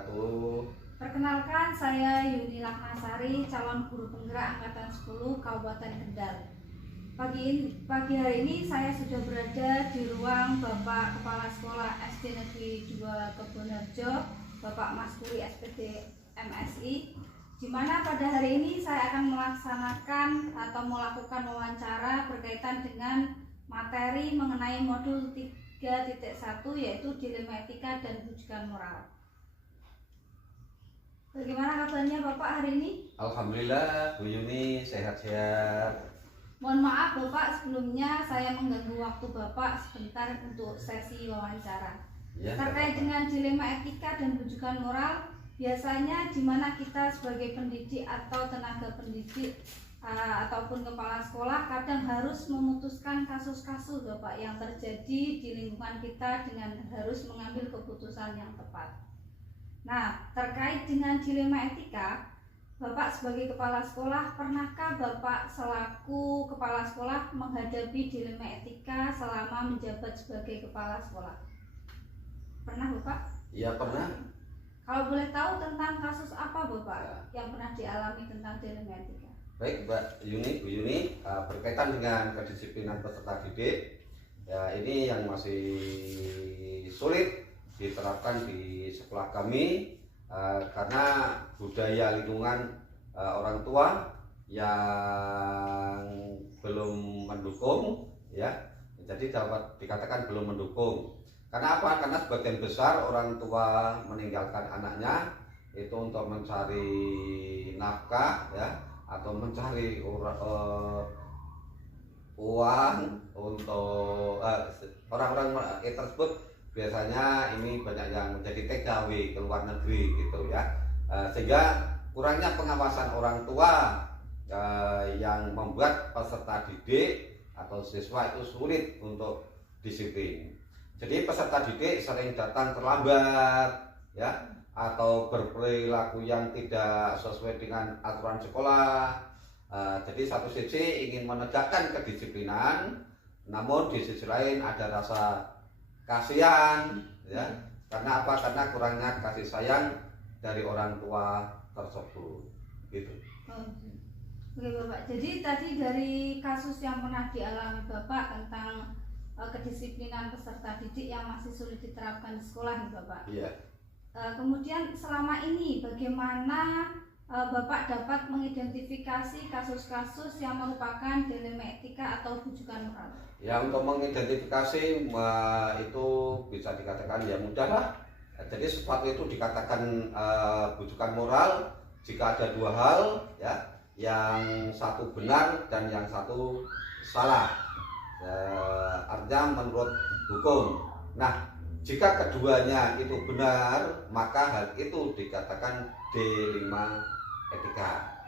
wabarakatuh. Perkenalkan, saya Yuni Laknasari, calon guru penggerak Angkatan 10 Kabupaten Kendal. Pagi hari ini saya sudah berada di ruang Bapak Kepala Sekolah SD Negeri 2 Kebonharjo, Bapak Mas Kuri SPD MSI, di mana pada hari ini saya akan melaksanakan atau melakukan wawancara berkaitan dengan materi mengenai modul 3.1, yaitu dilema etika dan bujukan moral. Bagaimana kabarnya Bapak hari ini? Alhamdulillah, Bu Yuni sehat-sehat. Mohon maaf Bapak, sebelumnya saya mengganggu waktu Bapak sebentar untuk sesi wawancara. Ya, Terkait dengan dilema etika dan bujukan moral, biasanya di mana kita sebagai pendidik atau tenaga pendidik ataupun kepala sekolah kadang harus memutuskan kasus-kasus Bapak yang terjadi di lingkungan kita dengan harus mengambil keputusan yang tepat. Nah, terkait dengan dilema etika, Bapak sebagai kepala sekolah, pernahkah Bapak selaku kepala sekolah menghadapi dilema etika selama menjabat sebagai kepala sekolah? Pernah Bapak? Ya pernah. Kalau boleh tahu tentang kasus apa Bapak yang pernah dialami tentang dilema etika? Baik Mbak Yuni, Bu Yuni, berkaitan dengan kedisiplinan peserta didik, ya ini yang masih sulit diterapkan di sekolah kami karena budaya lingkungan orang tua yang belum mendukung, ya, jadi dapat dikatakan belum mendukung. Karena apa? Karena sebagian besar orang tua meninggalkan anaknya itu untuk mencari nafkah, ya, atau mencari uang untuk orang-orang tersebut. Biasanya ini banyak yang menjadi TKW ke luar negeri gitu ya, sehingga kurangnya pengawasan orang tua yang membuat peserta didik atau siswa itu sulit untuk disiplin. Jadi peserta didik sering datang terlambat, ya, atau berperilaku yang tidak sesuai dengan aturan sekolah. Jadi satu sisi ingin menegakkan kedisiplinan, namun di sisi lain ada rasa kasihan, ya, karena apa? Karena kurangnya kasih sayang dari orang tua tersebut, gitu. Oke Bapak, jadi tadi dari kasus yang pernah dialami Bapak tentang kedisiplinan peserta didik yang masih sulit diterapkan di sekolah nih Bapak. Iya. Kemudian selama ini bagaimana Bapak dapat mengidentifikasi kasus-kasus yang merupakan dilema etika atau bujukan moral? Ya, untuk mengidentifikasi itu bisa dikatakan ya mudah lah. Jadi sesuatu itu dikatakan bujukan moral jika ada dua hal, ya, yang satu benar dan yang satu salah. Artinya menurut hukum. Nah, jika keduanya itu benar, maka hal itu dikatakan dilema etika.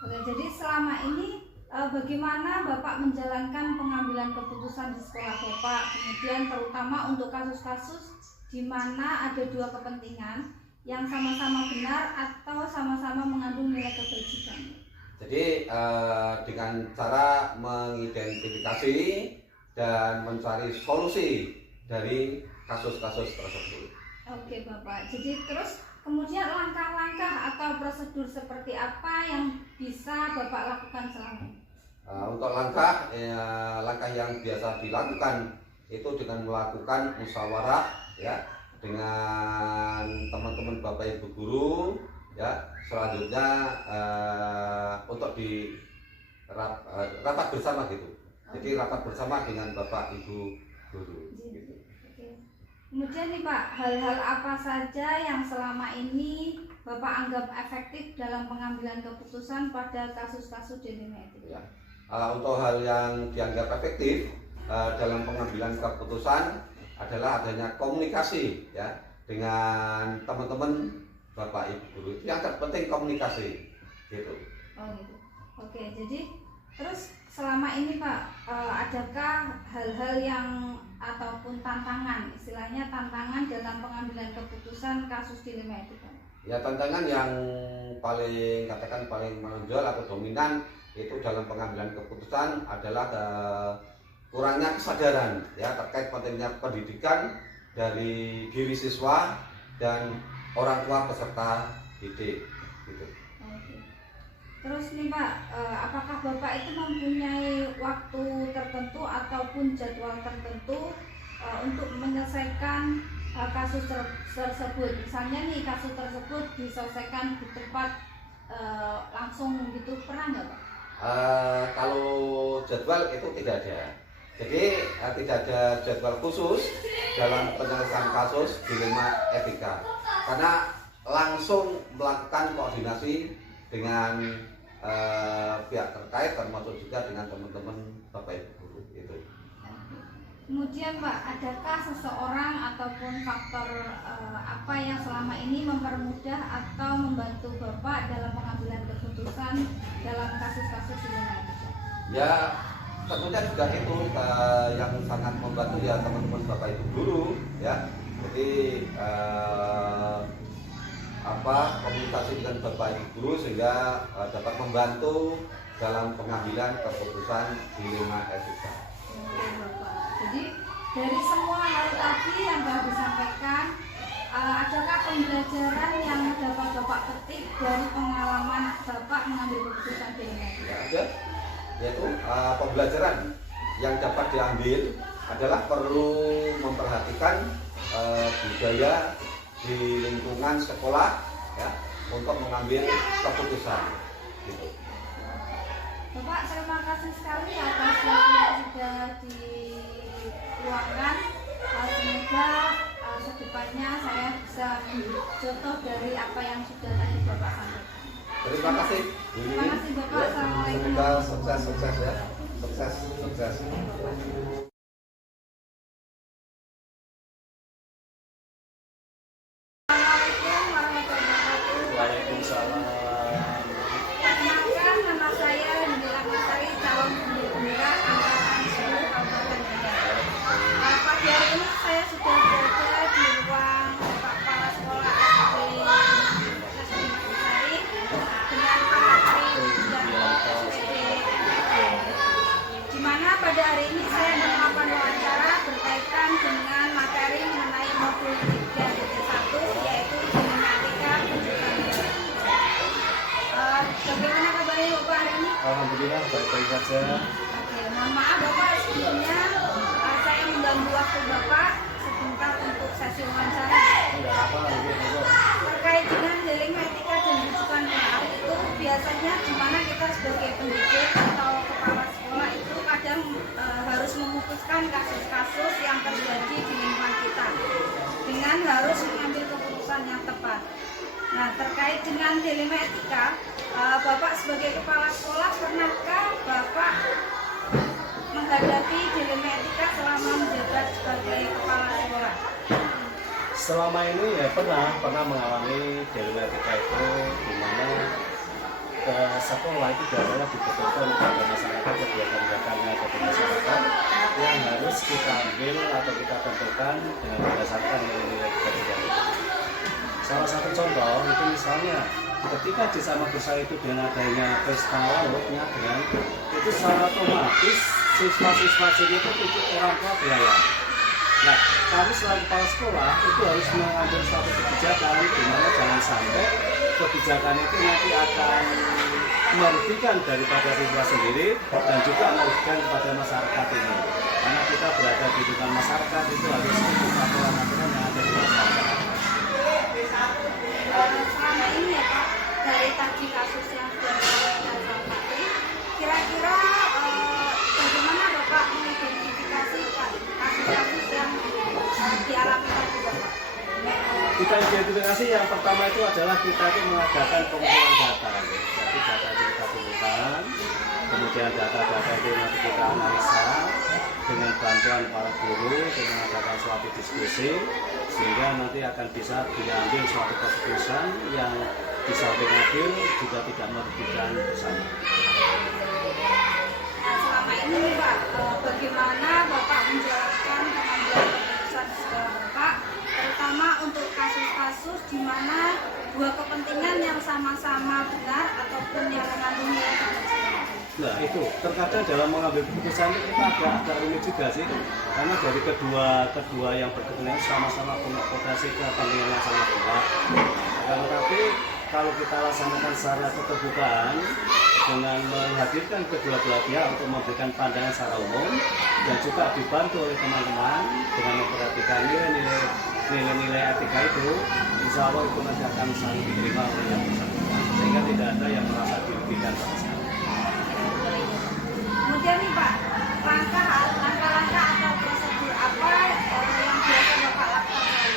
Oke, jadi selama ini bagaimana Bapak menjalankan pengambilan keputusan di sekolah Bapak, kemudian terutama untuk kasus-kasus di mana ada dua kepentingan yang sama-sama benar atau sama-sama mengandung nilai kebajikan? Jadi dengan cara mengidentifikasi dan mencari solusi dari kasus-kasus tersebut. Oke Bapak, jadi terus kemudian langkah-langkah atau prosedur seperti apa yang bisa Bapak lakukan selama ini? Untuk langkah yang biasa dilakukan itu dengan melakukan musyawarah, ya, dengan teman-teman Bapak Ibu guru, ya. Selanjutnya untuk di rapat bersama gitu. Jadi rapat bersama dengan Bapak Ibu guru. Gitu. Kemudian nih Pak, hal-hal apa saja yang selama ini Bapak anggap efektif dalam pengambilan keputusan pada kasus-kasus dilema etika? Ya. Untuk hal yang dianggap efektif dalam pengambilan keputusan adalah adanya komunikasi, ya, dengan teman-teman Bapak Ibu guru. Itu yang terpenting komunikasi, gitu. Oh gitu. Oke, jadi terus selama ini Pak, adakah hal-hal yang ataupun tantangan, istilahnya tantangan dalam pengambilan keputusan kasus dilema etika? Ya, tantangan yang paling menonjol atau dominan itu dalam pengambilan keputusan adalah kurangnya kesadaran, ya, terkait pentingnya pendidikan dari diri siswa dan orang tua peserta didik gitu. Oke. Terus nih Pak, apakah Bapak itu mempunyai waktu tertentu ataupun jadwal tertentu untuk menyelesaikan kasus tersebut? Misalnya nih kasus tersebut diselesaikan di tempat langsung gitu, pernah nggak Pak? Kalau jadwal itu tidak ada. Jadi tidak ada jadwal khusus dalam penyelesaian kasus dilema etika, karena langsung melakukan koordinasi dengan pihak terkait, termasuk juga dengan teman-teman Bapak Ibu guru itu. Kemudian Pak, adakah seseorang ataupun faktor apa yang selama ini mempermudah atau membantu Bapak dalam pengambilan keputusan dalam kasus-kasus dilema etika? Ya, tentunya juga itu yang sangat membantu ya teman-teman Bapak Ibu guru ya. Jadi komunikasi dengan Bapak Ibu guru sehingga dapat membantu dalam pengambilan keputusan dilema etika. Oke, Bapak. Jadi dari semua hal tadi yang telah disampaikan, adakah pembelajaran yang dapat Bapak petik dari pengalaman Bapak mengambil keputusan dilema etika? Ya, ada, yaitu pembelajaran yang dapat diambil adalah perlu memperhatikan budaya di lingkungan sekolah ya untuk mengambil keputusan gitu. Bapak, terima kasih sekali atas waktu yang sudah diluangkan. Semoga sedepannya saya bisa contoh dari apa yang sudah tadi Bapak sampaikan. Terima kasih. Terima kasih Bapak. Ya, Assalamualaikum. semoga sukses ya. Sukses. Assalamualaikum warahmatullahi wabarakatuh. Waalaikumsalam. Perkenalkan, nama saya Nindila Putri, calon pembela angkatan 10 Kabupaten Kendal. Pagi hari ini saya sudah berada di ruang Bapak Kepala Sekolah SD Sari dengan Pak Matri dan SPD, di mana pada hari ini saya melakukan wawancara berkaitan dengan materi mengenai modul 3.1 yaitu dilema etika pendidikan. Bagaimana kabarnya Bapak hari ini? Alhamdulillah baik-baik saja. Oke, mohon maaf Bapak sebelumnya saya mengganggu waktu Bapak sebentar untuk sesi wawancara. Enggak apa, gitu. Terkait dengan dilema etika dan rujukan moral itu biasanya di mana kita sebagai pendidik atau kepala sekolah itu kadang harus memutuskan kasus-kasus yang terjadi di lingkungan kita dengan harus mengambil keputusan yang tepat. Nah, terkait dengan dilema etika, Bapak sebagai kepala sekolah pernahkah Bapak menghadapi dilema etika selama menjabat sebagai kepala sekolah? Selama ini ya pernah mengalami dilema etika itu di mana sekolah itu biasanya dibutuhkan kepada masyarakat, kegiatan-kegiatannya kepada masyarakat yang harus kita ambil atau kita tentukan dengan berdasarkan nilai-nilai kebajikan itu. Salah satu contoh itu misalnya ketika di Sama Desa itu dengan adanya pesta lautnya itu secara otomatis siswa-siswa sini itu ikut orang tua belayar. Nah, kami selaku kepala sekolah itu harus mengambil suatu kebijakan di mana jangan sampai kebijakan itu nanti akan merugikan daripada siswa sendiri dan juga merugikan kepada masyarakat ini. Karena kita berada di lingkungan masyarakat itu harus ikut aturan-aturan yang ada di masyarakat. Selama ini ya Pak, dari tadi kasus yang sudah disampaikan Pak Matri, kira-kira bagaimana Bapak mengidentifikasi kasus-kasus yang dialami tadi Bapak? Kita identifikasi yang pertama itu adalah kita itu mengadakan pengumpulan data. Jadi data itu kita kumpulkan, kemudian data-data itu nanti kita analisa dengan bantuan para guru untuk mengadakan suatu diskusi sehingga nanti akan bisa diambil suatu keputusan yang bisa adil juga tidak merugikan bersama. Nah, selama ini Pak, bagaimana Bapak menjalankan pengambilan keputusan di sekolah Bapak, terutama untuk kasus-kasus di mana dua kepentingan yang sama-sama benar ataupun yang mengandung nilai kebencian? Nah itu terkadang dalam mengambil keputusan itu kita agak rumit juga sih, karena dari kedua yang berkepentingan sama-sama punya potensi kepentingan yang sangat kuat. kalau kita laksanakan secara keterbukaan dengan menghadirkan kedua belah pihak untuk memberikan pandangan secara umum dan juga dibantu oleh teman-teman dengan memperhatikan nilai-nilai etika itu, insya Allah itu nanti akan saling diterima oleh yang bersangkutan sehingga tidak ada yang merasa dirugikan sama sekali. Kemudian nih Pak, langkah-langkah atau prosedur apa yang biasa Bapak lakukan?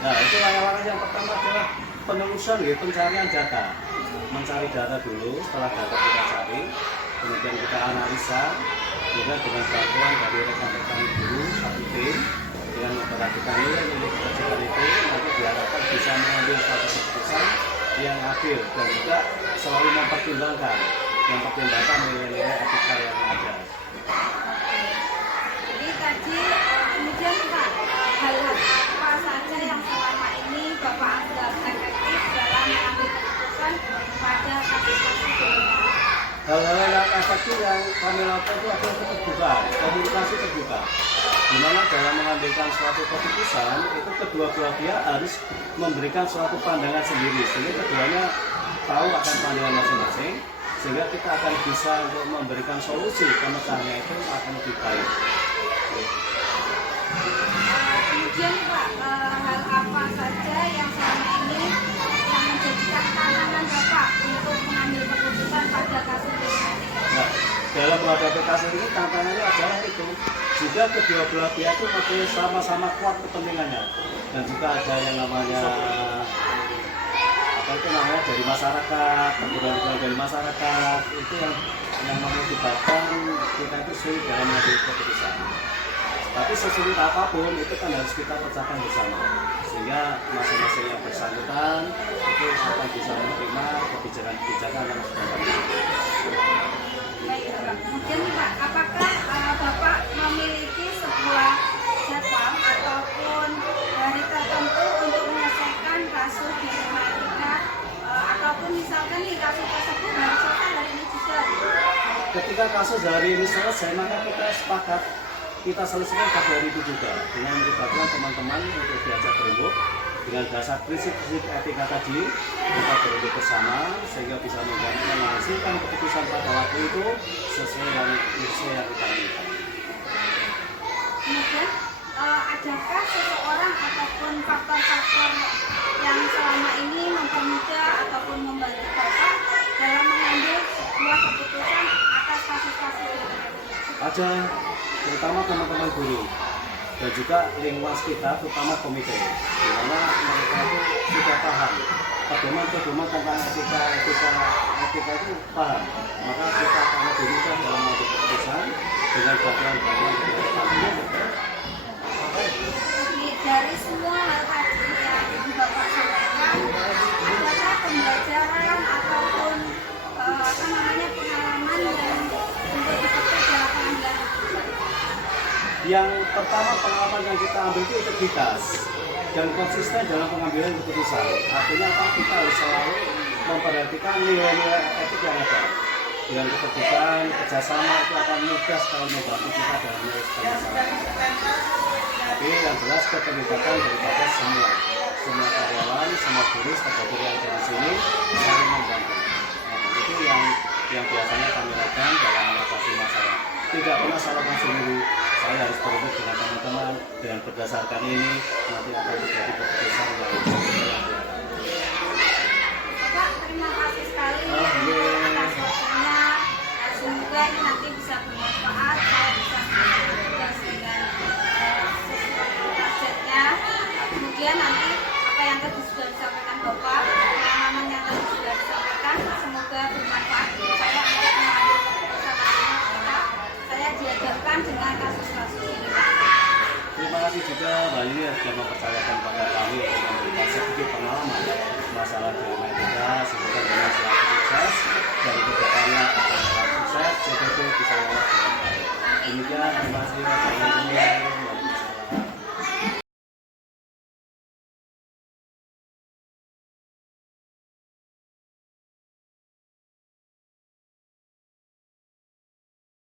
Nah, itu langkah-langkah yang pertama adalah penelusuran, ya, pencarian data. Mencari data dulu, setelah data kita cari, kemudian kita analisa, juga dengan bantuan dari rekan-rekan guru satu tim, dengan memperhatikan nilai-nilai kebajikan itu, nanti diharapkan bisa mengambil suatu keputusan yang adil dan juga selalu mempertimbangkan nilai-nilai etika yang ada. Jadi tadi kemudian Pak, hal-hal apa saja yang selama ini Bapak anggap efektif dalam mengambil keputusan pada kasus-kasus ini? Hal-hal yang efektif yang kami lakukan itu adalah keterbukaan, komunikasi terbuka. Di mana dalam mengambilkan suatu keputusan itu kedua belah pihak harus memberikan suatu pandangan sendiri sehingga keduanya tahu akan pandangan masing-masing sehingga kita akan bisa untuk memberikan solusi pemecahannya itu akan lebih baik. Kemudian Pak, hal apa saja yang selama ini yang menjadikan tantangan Bapak untuk mengambil keputusan pada kasus ini? Nah, dalam menghadapi kasus ini tantangannya adalah itu juga kedua belah pihak itu mempunyai sama-sama kuat kepentingannya dan juga ada yang namanya dari masyarakat, kemudian dari masyarakat itu yang mengakibatkan kita itu sulit dalam mengambil keputusan. Tapi sesulit apapun itu kan harus kita pecahkan bersama sehingga masing-masing yang bersangkutan itu akan bisa menerima kebijakan-kebijakan yang sudah kami. Baik, Bapak. Kemudian Pak, apakah Bapak memiliki sebuah jadwal ataupun hari tertentu untuk menyelesaikan kasus di rumah etika ataupun misalkan nih kasus tersebut harus selesai hari ini juga? Ketika kasus hari ini selesai maka kita sepakat kita selesaikan pada hari itu juga dengan melibatkan teman-teman untuk diajak berembuk dengan dasar prinsip-prinsip etika tadi kita berembuk bersama sehingga bisa menghasilkan keputusan pada waktu itu sesuai yang kita inginkan. Kemudian adakah seseorang ataupun faktor-faktor yang selama ini mempermudah ataupun membantu Bapak dalam mengambil sebuah keputusan atas kasus-kasus ini? Ada, terutama teman-teman guru dan juga lingkungan sekitar, terutama komite, di mana mereka itu sudah paham pedoman tentang etika itu paham, maka kita akan lebih mudah dalam mengambil keputusan dengan bantuan dari rekan-rekan. Dari semua hal tadi yang Ibu Bapak sampaikan, adakah pembelajaran ataupun pengalaman yang untuk dipetik dalam pengambilan keputusan? Yang pertama pengalaman yang kita ambil itu integritas dan konsisten dalam pengambilan keputusan. Artinya apa? Kita harus selalu memperhatikan nilai-nilai etik yang ada. Dengan keterbukaan, kerjasama itu akan mudah sekali membantu kita dalam menyelesaikan masalah. Tapi yang jelas keterlibatan daripada semua karyawan, semua guru, stakeholder yang ada di sini saling membantu. Nah, itu yang biasanya kami lakukan dalam mengatasi masalah. Tidak pernah salahkan sendiri. Saya harus berembuk dengan teman-teman dan berdasarkan ini nanti akan menjadi keputusan yang